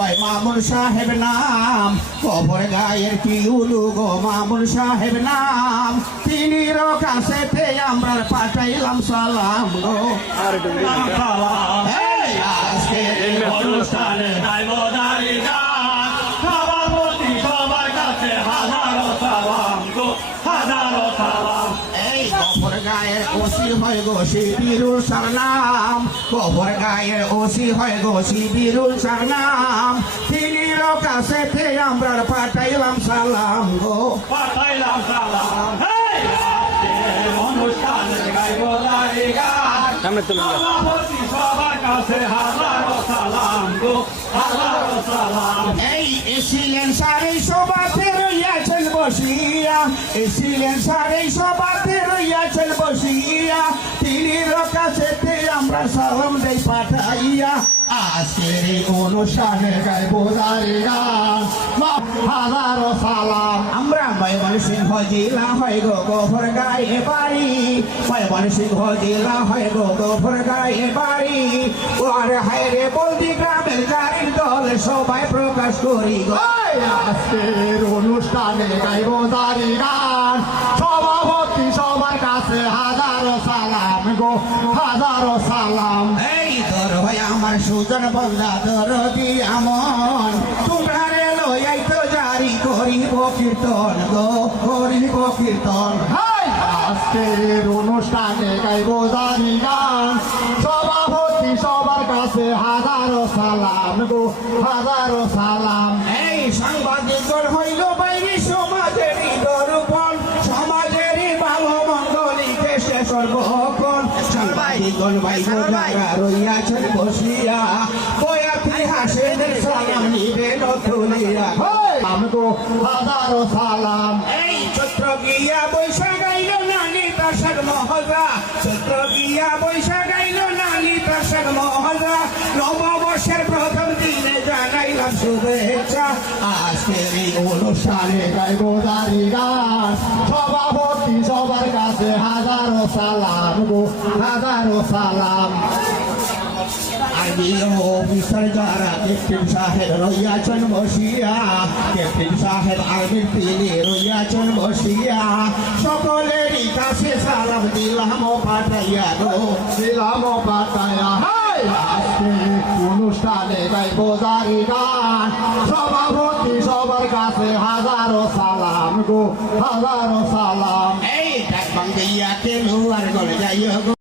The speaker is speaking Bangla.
হয় মামুন সাহেব নাম, কবর গায়ের পিউলু গো মামুন সাহেব নাম, তিনির কাছেতে আমরা পাঠাইলাম সালাম গো। এই আজকের এই অনুষ্ঠানে দায়বদারি গান, সভাপতি সবার কাছে হাজারো সালাম গো, হাজারো সালাম। এই কবর গায়ের ওসি হয় গো শিবিরুল সার নাম, কবর গায়ের ওসি হয় গো শিবিরুল সার নাম, তিনির কাছেতে আমরা পাঠাইলাম সালাম গো, পাঠাইলাম সালাম। অনুষ্ঠানে গাইবদারি গান, সভাপতি সবার কাছে হাজারো সালাম গো, হাজারো সালাম। এই এসিলেন সারে সভাতে রইয়াছেন বসিয়া, এসিলেন সারে সভাতে রইয়াছেন বসিয়া, তিনির কাছেতে আমরা সালাম দেই পাঠাইয়া। আজকের এই অনুষ্ঠানে গাইবদারি গান, হাজারো সালাম। আমরা ময়মনসিংহ জেলা হয় গো গোফর গায়ে বাড়ি, ময়মনসিংহ জেলা হয় গো গোফর গায়ে বাড়ি, ওর হায়রে বলদি গ্রামের জারির দল সবাই প্রকাশ করি গো। আজকের অনুষ্ঠানে গাইবদারি গান, সভাপতি সবার কাছে হাজারো সালাম গো, হাজারো সালাম। এই তোর হয় আমার সুজন বন্ধা তোর দিয়ামন, তোমরা রে লইয়াই তো জারি করিব কীর্তন গো, করিব কীর্তন। আজকের অনুষ্ঠানে গাইবদারি গান, সভাপতি সবার কাছে হাজারো সালাম গো, হাজারো সালাম। এই সাংবাদিকগণ হইল বাইরে সমাজেরই দর্পণ, সমাজেরই ভালো মন্দ লিখে সে সর্বক্ষণ। সাংবাদিকগণ বাইরে যারা রইয়াছেন বসিয়া, বয়াতি হাসেদের সালাম নিবেন তুলিয়া আমগো, হাজারো সালাম। এই চৈত্র গিয়া বৈশাখ গাইল নানি দর্শক মহজা, চৈত্র গিয়া বৈশাখ গাইল নানি দর্শক মহজা, নববর্ষের প্রথম দিনে জানাইলাম শুভেচ্ছা। আজকের এই অনুষ্ঠানে গাইবদারি গান, সভাপতি সবার কাছে হাজারো সালাম গো, হাজারো সালাম। আর্মির অফিসার যারা ক্যাপ্টেন সাহেব রইয়াছেন বসিয়া, ক্যাপ্টেন সাহেব আর্মির তিনি রইয়াছেন বসিয়া, সকলেরই কাছে সালাম দিলাম পাঠাইয়া গো, দিলাম পাঠাইয়া। আজকে অনুষ্ঠানে গাইবদারি গান, সভাপতি সবার কাছে হাজারো সালাম গো, হাজারো সালাম। এই ডাক বাঙ্গিয়া কেলু আর গলে যাইও গো।